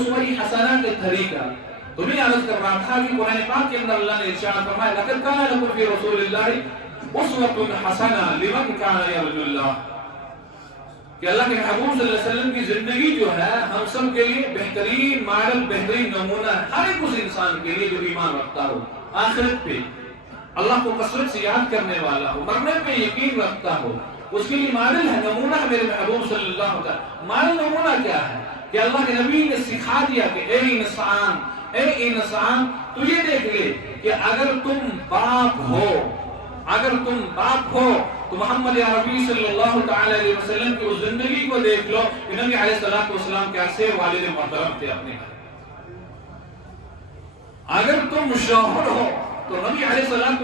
اسوہ حسنہ کا طریقہ تمہیں عرض کر رہا تھا کہ قرآن پاک کے اندر اللہ نے ارشاد فرمایا لقد کان لکم فی رسول اللہ اسوۃ حسنہ لمن کان یرجو اللہ، کہ اللہ کے محبوب صلی اللہ علیہ وسلم کی زندگی جو ہے ہم سب کے لیے بہترین ماڈل، بہترین نمونہ ہے، ہر ایک اس انسان کے لیے جو ایمان رکھتا ہو، آخرت پہ اللہ کو کثرت سے یاد کرنے والا ہو، مرنے پہ یقین رکھتا ہو، اس کے لیے ماڈل ہے، نمونہ ہے میرے محبوب صلی اللہ علیہ وسلم۔ ماڈل نمونہ کیا ہے کہ اللہ کے نبی نے سکھا دیا کہ اے انسان تو یہ دیکھ لے کہ اگر تم باپ ہو تو محمد عربی صلی اللہ تعالی علیہ وسلم کی اس زندگی کو دیکھ لو کہ نبی علیہ السلام کیسے والد محترم تھے اپنے گھر۔ اگر تم شوہر ہو تو نبی علیہ السلام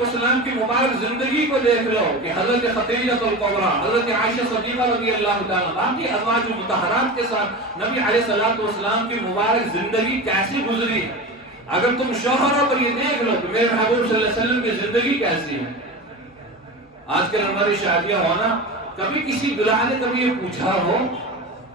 کی مبارک زندگی کو دیکھ لو کہ حضرت خدیجہ الکبریٰ، حضرت عائشہ صدیقہ رضی اللہ تعالیٰ باقی ازواج مطہرات کے ساتھ نبی علیہ السلام کی مبارک زندگی کیسی گزری ہے۔ اگر تم شوہر ہو تو یہ دیکھ لو کہ میرے محبوب صلی اللہ علیہ وسلم کی زندگی کیسی ہے۔ آج کل ہماری شادیاں ہونا، کبھی کسی دلہا نے کبھی یہ پوچھا ہو،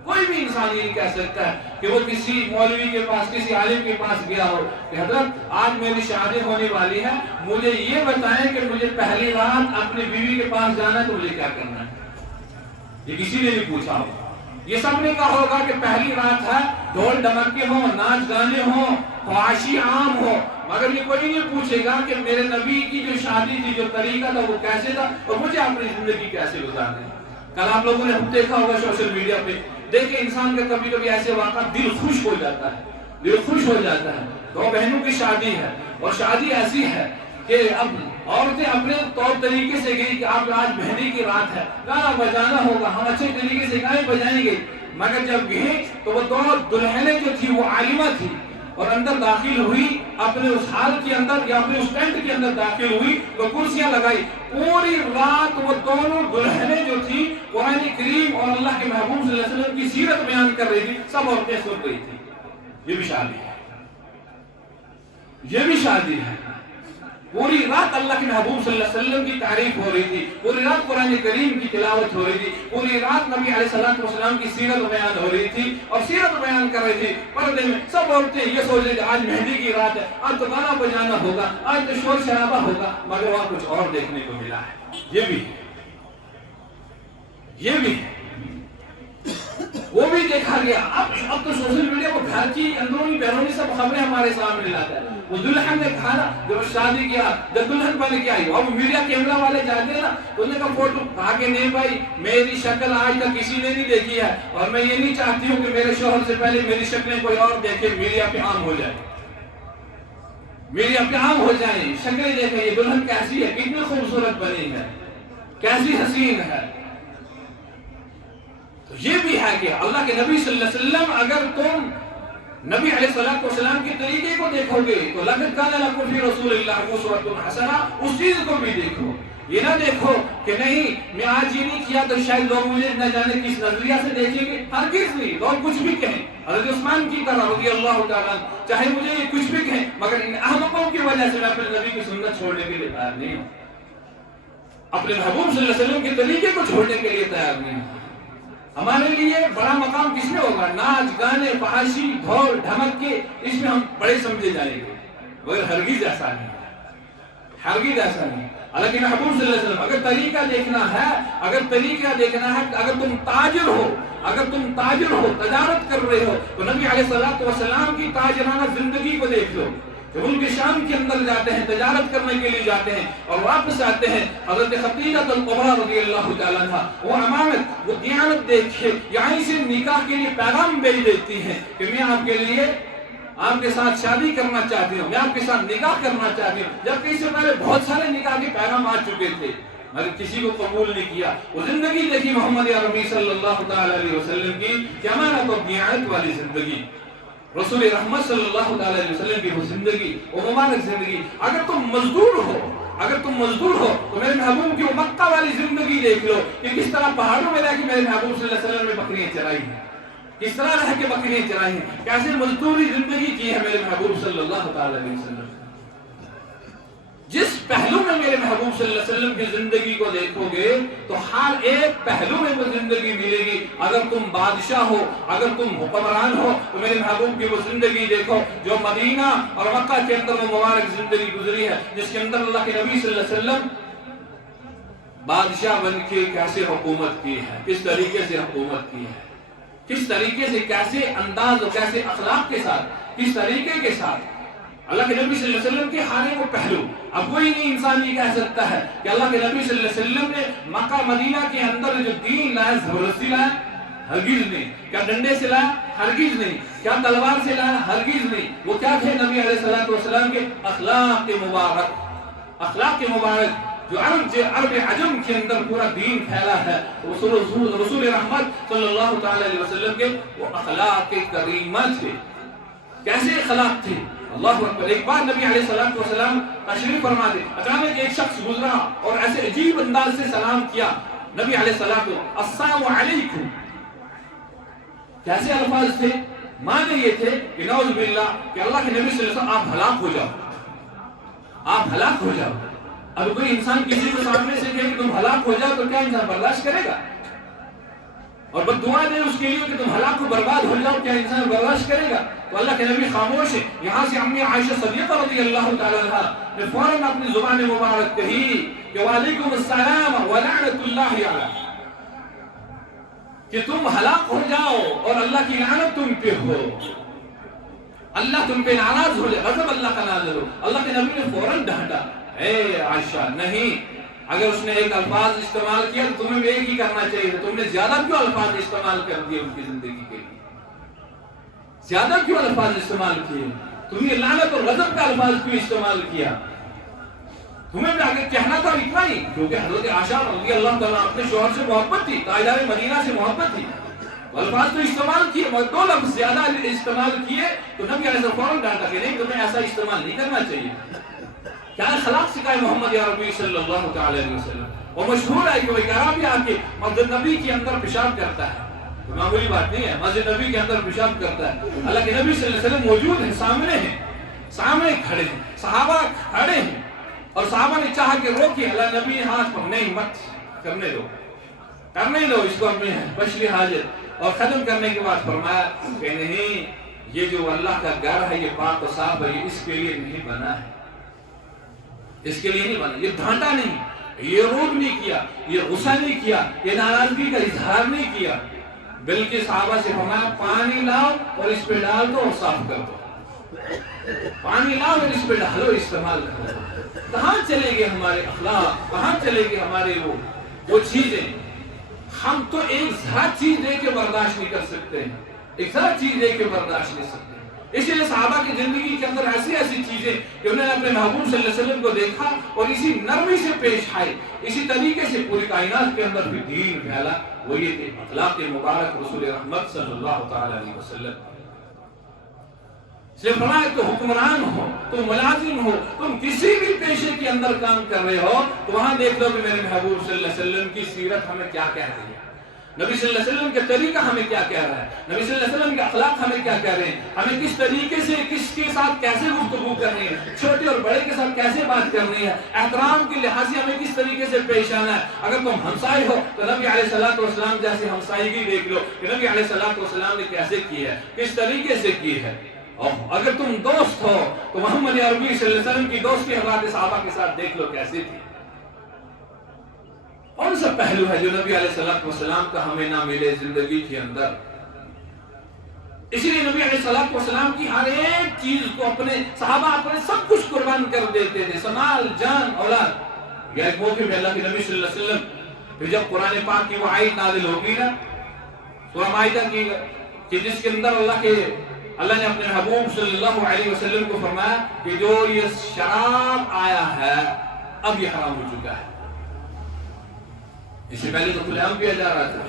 کوئی بھی انسان یہ کہہ سکتا ہے کہ وہ کسی مولوی کے پاس، کسی عالم کے پاس گیا ہو کہ حضرت آج میری شادی ہونے والی ہے، مجھے یہ بتائیں کہ مجھے پہلی رات اپنی بیوی کے پاس جانا ہے تو مجھے کیا کرنا ہے؟ یہ کسی نے نہیں پوچھا ہو۔ یہ سب نے کہا ہوگا کہ پہلی رات ہے، ڈھول ڈمکے ہوں، ناچ گانے ہوں، خواشی عام ہو، مگر یہ کوئی نہیں پوچھے گا کہ میرے نبی کی جو شادی تھی، جو طریقہ تھا وہ کیسے تھا اور مجھے اپنی زندگی کیسے گزارنی ہے۔ کل آپ لوگوں نے دیکھا ہوگا سوشل میڈیا پہ، دیکھیں انسان کا کبھی کبھی ایسے واقعات دل خوش ہو جاتا ہے، دل خوش ہو جاتا ہے۔ دو بہنوں کی شادی ہے اور شادی ایسی ہے کہ اب عورتیں اپنے طور طریقے سے گئی کہ آپ آج مہندی کی رات ہے، گانا بجانا ہوگا، ہم اچھے طریقے سے گانے بجائیں گے، مگر جب گئی تو وہ دو دلہنیں جو تھی وہ عالمہ تھی اور اندر داخل ہوئی، اپنے اس حال کے اندر یا اپنے اس ٹینٹ کے اندر داخل ہوئی تو کرسیاں لگائی، پوری رات وہ دونوں دلہنیں جو تھی قرآن کریم اور اللہ کے محبوب صلی اللہ علیہ وسلم کی سیرت بیان کر رہی تھی، سب عورتیں سن رہی تھی۔ یہ بھی شادی ہے، یہ بھی شادی ہے۔ پوری رات اللہ کے محبوب صلی اللہ علیہ وسلم کی تعریف ہو رہی تھی، پوری رات قرآن کریم کی تلاوت ہو رہی تھی، پوری رات نبی علیہ السلام کی سیرت بیان ہو رہی تھی اور سیرت بیان کر رہی تھی۔ پردے میں سب عورتیں یہ سوچ رہی تھی آج مہندی کی رات ہے، آج تو گانا بجانا ہوگا، آج تو شور شرابہ ہوگا، مگر وہاں کچھ اور دیکھنے کو ملا ہے۔ یہ بھی وہ بھی دیکھا گیا۔ اب تو سوشل میڈیا کو گھر کی اندرونی بیرونی سب خبریں ہمارے سامنے لاتا ہے۔ وہ دلہن نے کھانا جب شادی کیا، جب دلہن بن کے آئی، اب میڈیا کیمرہ والے جاتے ہیں نا، تو انہوں نے کہا فوٹو، کہا کہ نہیں بھائی میری شکل آج تک کسی نے نہیں دیکھی ہے اور میں یہ نہیں چاہتی ہوں کہ میرے شوہر سے پہلے میری شکلیں کوئی اور دیکھے، میڈیا پہ عام ہو جائے، میڈیا پہ عام ہو جائے، شکلیں دیکھیں یہ دلہن کیسی ہے، کتنی خوبصورت بنی ہے، کیسی حسین ہے۔ تو یہ بھی ہے کہ اللہ کے نبی صلی اللہ علیہ وسلم، اگر تم نبی علیہ السلام کے طریقے کو دیکھو گے تو لقد کان لکم فی رسول اللہ اسوۃ حسنہ، اس چیز کو بھی دیکھو۔ یہ نہ دیکھو کہ نہیں میں آج یہ نہیں کیا تو شاید لوگ مجھے نہ جانے کس نظریہ سے دیکھیں گے، ہرگز نہیں، لوگ کچھ بھی کہیں، حضرت عثمان کی طرح رضی اللہ تعالیٰ چاہے مجھے یہ کچھ بھی کہیں، مگر ان احمقوں کی وجہ سے میں اپنے نبی کی سنت چھوڑنے کے لیے تیار نہیں ہوں، اپنے محبوب صلی اللہ علیہ وسلم کے طریقے کو چھوڑنے کے لیے تیار نہیں ہوں۔ ہمارے لیے بڑا مقام کس میں ہوگا؟ ناچ گانے فحاشی ڈھول ڈھمک کے اس میں ہم بڑے سمجھے جائیں گے، مگر ہرگز ایسا نہیں، ہرگز ایسا نہیں۔ اللہ کے محبوب صلی اللہ علیہ وسلم، اگر طریقہ دیکھنا ہے، اگر تم تاجر ہو، تجارت کر رہے ہو تو نبی علیہ السلام کی تاجرانہ زندگی کو دیکھ لو کہ ملک شام کے اندر جاتے ہیں، تجارت کرنے کے لیے جاتے ہیں اور واپس آتے ہیں۔ حضرت خدیجہ الکبریٰ رضی اللہ تعالیٰ عنہا، وہ امانت، وہ دیانت دیکھے یہیں سے نکاح کے لیے پیغام بھیج دیتی ہیں کہ میں آپ کے لیے آپ کے ساتھ شادی کرنا چاہتی ہوں، میں آپ کے ساتھ نکاح کرنا چاہتی ہوں، جبکہ اس سے پہلے بہت سارے نکاح کے پیغام آ چکے تھے مگر کسی کو قبول نہیں کیا۔ وہ زندگی دیکھی محمد عربی صلی اللہ تعالی علیہ وسلم کی کہ امانت اور دیانت والی زندگی، رسول رحمت صلی اللہ علیہ وسلم کی وہ زندگی، وہ مبارک زندگی۔ اگر تم مزدور ہو تو میرے محبوب کی وہ مکہ والی زندگی دیکھ لو کہ کس طرح پہاڑوں میں رہ کے میرے محبوب صلی اللہ علیہ وسلم نے بکریاں چرائی ہیں، کس طرح رہ کے بکریاں چرائی ہیں، کیسے مزدوری زندگی کی ہے میرے محبوب صلی اللہ علیہ وسلم۔ جس پہلو میں میرے محبوب صلی اللہ علیہ وسلم کی زندگی کو دیکھو گے تو ہر ایک پہلو میں وہ زندگی ملے گی. اگر تم بادشاہ ہو، اگر تم حکمران ہو، تو میرے محبوب کی وہ زندگی دیکھو جو مدینہ اور مکہ کے اندر وہ مبارک زندگی گزری ہے، جس کے اندر اللہ کے نبی صلی اللہ علیہ وسلم بادشاہ بن کے کیسے حکومت کی ہے، کس طریقے سے حکومت کی ہے، کس طریقے سے، کیسے انداز اور کیسے اخلاق کے ساتھ، کس طریقے کے ساتھ اللہ کے نبی صلی اللہ علیہ وسلم کے ہارے وہ پہلو. اب کوئی نہیں انسان یہ کہہ سکتا ہے کہ اللہ کے نبی صلی اللہ علیہ وسلم نے مکہ مدینہ کے اندر جو دین لایا زبردستی لایا، ہرگز نہیں. کیا ڈنڈے سے لایا؟ ہرگز نہیں. کیا تلوار سے لایا؟ ہرگز نہیں. وہ کیا تھے نبی علیہ السلام کے اخلاق کے مبارک، اخلاق کے مبارک جو عرب عجم کے اندر پورا دین پھیلا ہے. رسول رحمت صلی اللہ تعالی علیہ وسلم کے وہ اخلاق کریمہ تھے. کیسے اخلاق تھے؟ اللہ اکبر. ایک بار نبی علیہ السلام تشریف فرما دے، اچانک ایک شخص گزرا اور ایسے عجیب انداز سے سلام کیا. نبی علیہ السلام علیکم. کیسے الفاظ تھے؟ معنی یہ تھے کہ نعوذ باللہ کہ اللہ کے نبی صلی اللہ علیہ وسلم آپ ہلاک ہو جاؤ، آپ ہلاک ہو جاؤ. اب کوئی انسان کسی کو سامنے سے کہے کہ تم ہلاک ہو جاؤ تو کیا انسان برداشت کرے گا؟ اور بد دعا دے اس کے لیے کہ تم ہلاک کو برباد ہو جاؤ، کیا انسان برداشت کرے گا؟ تو اللہ کے نبی خاموش ہے. یہاں سے امی عائشہ صدیقہ رضی اللہ تعالی عنہا نے فوراً اپنی زبان مبارک کہی کہ وعلیکم السلام ولعنت اللہ علیہ، کہ تم ہلاک ہو جاؤ اور اللہ کی لعنت تم پہ ہو، اللہ تم پہ ناراض ہو جائے، غضب اللہ کا نازل ہو. اللہ کے نبی نے فوراً ڈانٹا، اے عائشہ نہیں، اگر اس نے ایک الفاظ استعمال کیا تو تمہیں ایک ہی کرنا چاہیے تھا. تم نے زیادہ کیوں الفاظ استعمال کر دیے ان کی زندگی کے لیے؟ زیادہ کیوں الفاظ استعمال کیے؟ تم نے لعنت اور غضب کا الفاظ کیوں استعمال کیا؟ تمہیں بھی آگے کہنا تھا اتنا ہی، کیونکہ حضرت عائشہ رضی اللہ تعالیٰ اپنے شوہر سے محبت تھی، تاجدار مدینہ سے محبت تھی. الفاظ تو استعمال کیے، مگر دو لفظ زیادہ استعمال کیے تو نبی علیہ السلام فوراً ڈانٹا کہ نہیں، تمہیں ایسا استعمال نہیں کرنا چاہیے. کیا اخلاق سکھائے محمد یا ربی صلی اللہ تعالی علیہ وسلم. وہ مشہور ہے کہ وہ ایک عربی آ کے مسجد نبی کے اندر پیشاب کرتا ہے، معمولی بات نہیں ہے، مسجد نبی کے اندر پیشاب کرتا ہے. اللہ کے نبی صلی اللہ علیہ وسلم موجود ہیں، سامنے ہیں، سامنے کھڑے ہیں، صحابہ کھڑے ہیں، اور صحابہ نے چاہا کہ روکے. اللہ نبی ہاتھ پر نہیں، مت کرنے دو، کرنے دو اس کو اپنی بشری حاجت. اور ختم کرنے کے بعد فرمایا کہ نہیں، یہ جو اللہ کا گھر ہے یہ پاک و صاف ہے، یہ اس کے لیے نہیں بنا ہے، اس کے لیے نہیں بنا. یہ ڈانٹا نہیں، یہ روب نہیں کیا، یہ غصہ نہیں کیا، یہ ناراضگی کا اظہار نہیں کیا، بلکہ صحابہ سے فرمایا پانی لاؤ اور اس پہ ڈال دو اور صاف کر دو. پانی لاؤ اور اس پہ ڈالو، استعمال کرو. کہاں چلے گے ہمارے اخلاق؟ کہاں چلے گے ہمارے وہ چیزیں؟ ہم تو ایک ذرا چیز دے کے برداشت نہیں کر سکتے، ایک ذرا چیز دے کے برداشت نہیں سکتے. اسی لیے صحابہ کی زندگی کے اندر ایسی چیزیں کہ انہوں نے اپنے محبوب صلی اللہ علیہ وسلم کو دیکھا اور اسی نرمی سے پیش آئے، اسی طریقے سے پوری کائنات کے اندر بھی دین پھیلا. وہ یہ کہ اخلاق مبارک رسول رحمت صلی اللہ تعالی علیہ وسلم. اس لیے فرمایا تو حکمران ہو، تم ملازم ہو، تم کسی بھی پیشے کے اندر کام کر رہے ہو تو وہاں دیکھ لو کہ میرے محبوب صلی اللہ علیہ وسلم کی سیرت ہمیں کیا کہہ رہی ہے، نبی صلی اللہ علیہ وسلم کے طریقہ ہمیں کیا کہہ رہا ہے، نبی صلی اللہ علیہ وسلم کے اخلاق ہمیں کیا کہہ رہے ہیں، ہمیں کس طریقے سے کس کے ساتھ کیسے گفتگو کرنی ہے، چھوٹے اور بڑے کے ساتھ کیسے بات کرنی ہے، احترام کے لحاظ سے ہمیں کس طریقے سے پیش آنا ہے. اگر تم ہمسائے ہو تو نبی علیہ السلام جیسے ہمسائیگی دیکھ لو کہ نبی علیہ السلام نے کیسے کی ہے، کس طریقے سے کی ہے. اور اگر تم دوست ہو تو محمد عربی صلی اللہ علیہ وسلم کی دوستی حضرات صحابہ کے ساتھ دیکھ لو کیسے تھی. کون سا پہلو ہے جو نبی علیہ السلام کا ہمیں نہ ملے زندگی کے اندر؟ اسی لیے نبی علیہ السلام کی ہر ایک چیز کو اپنے صحابہ اپنے سب کچھ قربان کر دیتے تھے، مال جان اولاد. یا ایک موقع میں اللہ کے نبی صلی اللہ علیہ وسلم پھر جب قرآن پاک کی وہ آیت نازل ہوگی نا، سورہ مائدہ کی، کہ جس کے اندر اللہ نے اپنے محبوب صلی اللہ علیہ وسلم کو فرمایا کہ جو یہ شراب آیا ہے اب یہ حرام ہو چکا ہے. اس سے پہلے تو کھلے عام پیا جا رہا تھا.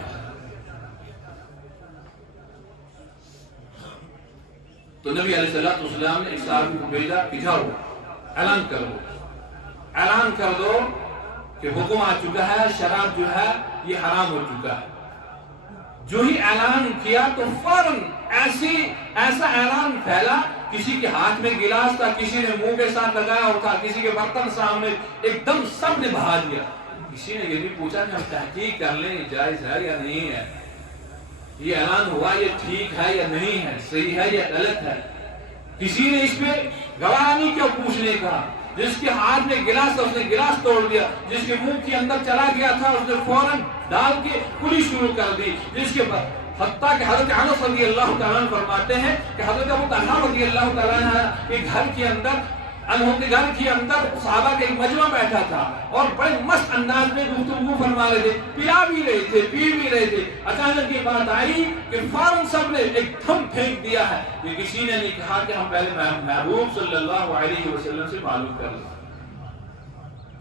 تو نبی علیہ السلام نے ایک صحابی کو بھیجا کہ جاؤ اعلان کر دو کہ حکم آ چکا ہے، شراب جو ہے یہ حرام ہو چکا ہے. جو ہی اعلان کیا تو فوراً ایسا اعلان پھیلا، کسی کے ہاتھ میں گلاس تھا، کسی نے منہ کے ساتھ لگایا ہوا تھا، کسی کے برتن سامنے، ایک دم سب نے بہا دیا۔ کسی نے یہ بھی پوچھا کہ ہم تحقیق کر لیں جائز ہے یا نہیں ہے، یہ اعلان ہوا یہ ٹھیک ہے یا نہیں ہے، صحیح ہے یا غلط ہے؟ کسی نے اس پہ گواہ نہیں کیا پوچھنے کا۔ جس کے ہاتھ میں گلاس تھا اس نے گلاس توڑ دیا، جس کے منہ کے اندر چلا گیا تھا اس نے فوراً ڈال کے کلی شروع کر دی، جس کے بعد حتیٰ کہ حضرت انس رضی اللہ تعالیٰ عنہ فرماتے ہیں کہ حضرت ابو طلحہ رضی اللہ تعالیٰ عنہ کے گھر کے اندر صحابہ کا ایک مجمع بیٹھا تھا اور بڑے مست انداز میں گفتگو فرما رہے تھے، پلا بھی رہے تھے، پی بھی رہے تھے۔ اچانک یہ بات آئی کہ فوراً سب نے ایک دم پھینک دیا ہے، کہ کسی نے نہیں کہا کہ ہم پہلے محبوب صلی اللہ علیہ وسلم سے معلوم کر لیں،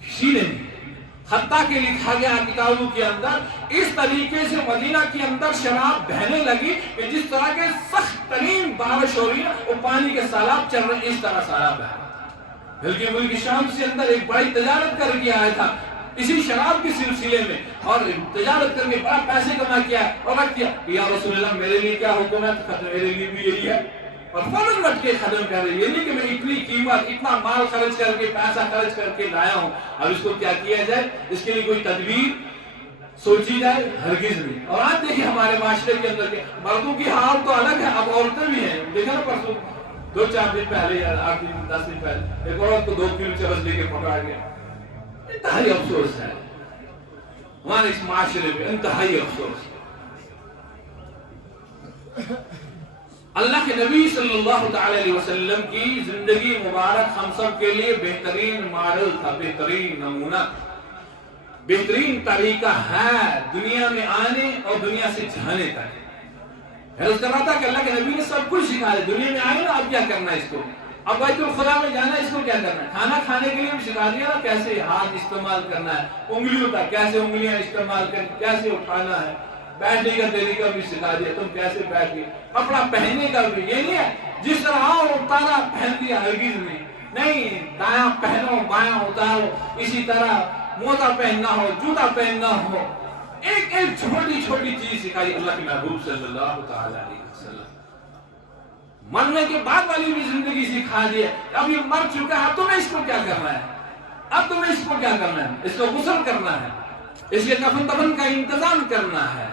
کسی نے نہیں۔ حتیٰ کہ لکھا گیا کتابوں کے اندر اس طریقے سے مدینہ کے اندر شراب بہنے لگی کہ جس طرح کے سخت ترین بارش ہو رہی ہے وہ پانی کے سیلاب چل رہے ہیں، اس طرح سیلاب بہہ رہا ہے۔ بلکہ ملک شام سے اندر ایک بڑی تجارت کر کے آیا تھا اسی شراب کے سلسلے میں، اور تجارت کر کے بڑا پیسے کما کیا اور رکھ دیا کہ یا رسول اللہ میرے لیے کیا حکم ہے؟ تو میرے لیے بھی یہی ہے، اور فوراً رکھ کے ختم کر رہی ہے۔ یہ نہیں کہ میں اتنی قیمت، اتنا مال خرچ کر کے، پیسہ خرچ کر کے لایا ہوں، اب اس کو کیا کیا جائے، اس کے لیے کوئی تدبیر سوچی جائے؟ ہرگز نہیں۔ اور آج دیکھیں ہمارے معاشرے کے اندر کے مردوں کی حال تو الگ ہے، اب عورتیں بھی ہیں۔ دیکھا نا پرسوں 2-4 دن پہلے یا 8 دن 10 دن پہلے ایک عورت کو 2 کلو چرس لے کے پکڑا گیا۔ انتہائی افسوس ہے ہمارے اس معاشرے پہ، انتہائی افسوس۔ اللہ کے نبی صلی اللہ تعالی علیہ وسلم کی زندگی مبارک ہم سب کے لیے بہترین ماڈل تھا، بہترین نمونہ، بہترین طریقہ ہے دنیا میں آنے اور دنیا سے جانے تک۔ حیرت کر رہا تھا کہ اللہ کے نبی نے سب کچھ سکھا دیا، دنیا میں آئے نا اب کیا کرنا ہے اس کو، اب بیت الخلا میں جانا ہے اس کو کیا کرنا ہے، کھانا کھانے کے لیے بھی سکھا دیا نا کیسے ہاتھ استعمال کرنا ہے، انگلیوں تک کیسے انگلیاں استعمال کرنا، کیسے اٹھانا ہے، بیٹھنے کا طریقہ بھی سکھا دیا، تم کیسے بیٹھ گئے، کپڑا پہننے کا بھی یہ نہیں ہے جس طرح آؤ اتارا پہن دیا، ہرگز نہیں، دایاں پہنو بایاں اتارو، اسی طرح موزہ پہننا ہو، جوتا پہننا ہو، ایک ایک چھوٹی چھوٹی چیز سکھائی اللہ کے محبوب صلی اللہ تعالی علیہ وسلم۔ مرنے کے بعد والی بھی زندگی سکھا دی ہے، اب یہ مر چکا ہے، اب تمہیں اس کو کیا کرنا ہے، اب تمہیں اس کو کیا کرنا ہے، اس کو غسل کرنا ہے، اس کے کفن دفن کا انتظام کرنا ہے،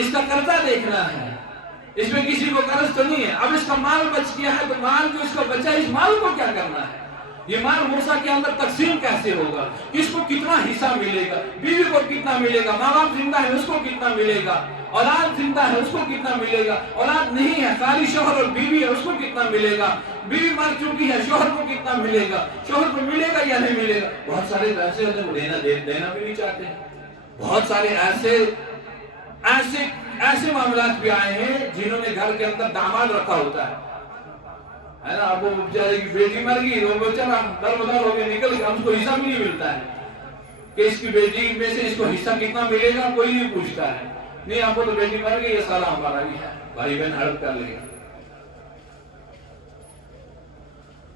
اس کا قرضہ دیکھنا ہے، اس میں کسی کو قرض تو نہیں ہے، اب اس کا مال بچ گیا ہے تو مال جو اس کو بچا ہے اس مال کو کیا کرنا ہے، یہ مال مرثہ کے اندر تقسیم کیسے ہوگا، کس کو کتنا حصہ ملے گا، بیوی کو کتنا ملے گا، ماں باپ زندہ ہے اس کو کتنا ملے گا، اولاد زندہ ہے اس کو کتنا ملے گا، اولاد نہیں ہے خالی شوہر اور بیوی ہے اس کو کتنا ملے گا، بیوی مر چکی ہے شوہر کو کتنا ملے گا، شوہر کو ملے گا یا نہیں ملے گا۔ بہت سارے ایسے ہوتے ہیں دینا بھی نہیں چاہتے، بہت سارے ایسے معاملات بھی آئے ہیں جنہوں نے گھر کے اندر داماد رکھا ہوتا ہے نا، اب وہ بیچارے کی بیٹی مر گئی، وہ بیچارہ در بدر ہو کے نکل گیا، ہم کو حصہ بھی نہیں ملتا ہے کہ اس کی بیٹی میں سے اس کو حصہ کتنا ملے گا، کوئی نہیں پوچھتا ہے، نہیں آپ کو تو بیٹی مر گئی، یہ سارا ہمارا ہی ہے، بھائی بہن ہڑپ کر لے گا۔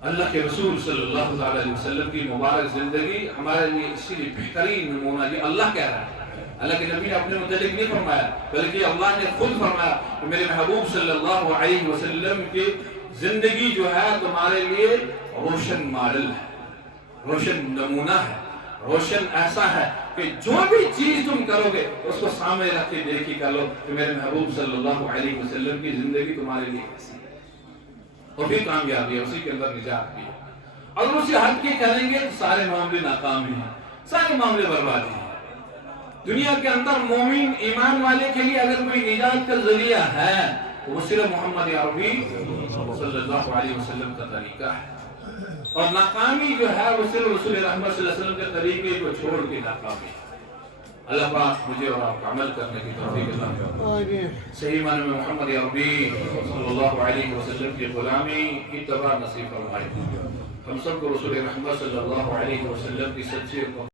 اللہ کے رسول صلی اللہ علیہ وسلم کی مبارک زندگی ہمارے لیے اسی لیے بہترین نمونہ، یہ اللہ کہہ رہا ہے، اللہ کے نبی نے اپنے متعلق نہیں فرمایا بلکہ اللہ نے خود فرمایا کہ میرے محبوب صلی اللہ علیہ وسلم کی زندگی جو ہے تمہارے لیے روشن ماڈل ہے، روشن نمونہ ہے، روشن ایسا ہے کہ جو بھی چیز تم کرو گے اس کو سامنے رکھ کے دیکھ کے کر لو کہ میرے محبوب صلی اللہ علیہ وسلم کی زندگی تمہارے لیے ایسی ہے، اور بھی کامیابی ہے، اسی کے اندر نجات بھی ہے۔ اگر اسے ہٹ کے کریں گے تو سارے معاملے ناکامی ہیں، سارے معاملے بربادی ہیں۔ دنیا کے اندر مومن ایمان والے کے لیے اگر کوئی نجات کا ذریعہ ہے تو وہ صرف محمد عربی صلی اللہ علیہ وسلم کا طریقہ ہے، اور ناکامی جو ہے وہ صرف رسول رحمت صلی اللہ علیہ وسلم کے طریقے کو چھوڑ کے ناکامی ہے۔ اللہ پاک مجھے اور آپ کا عمل کرنے کی توفیق عطا فرمائے، صحیح معنی میں محمد عربی صلی اللہ علیہ وسلم کی غلامی کی اتباع نصیب فرمائے، ہم سب کو رسول رحمت صلی اللہ علیہ وسلم کی سچے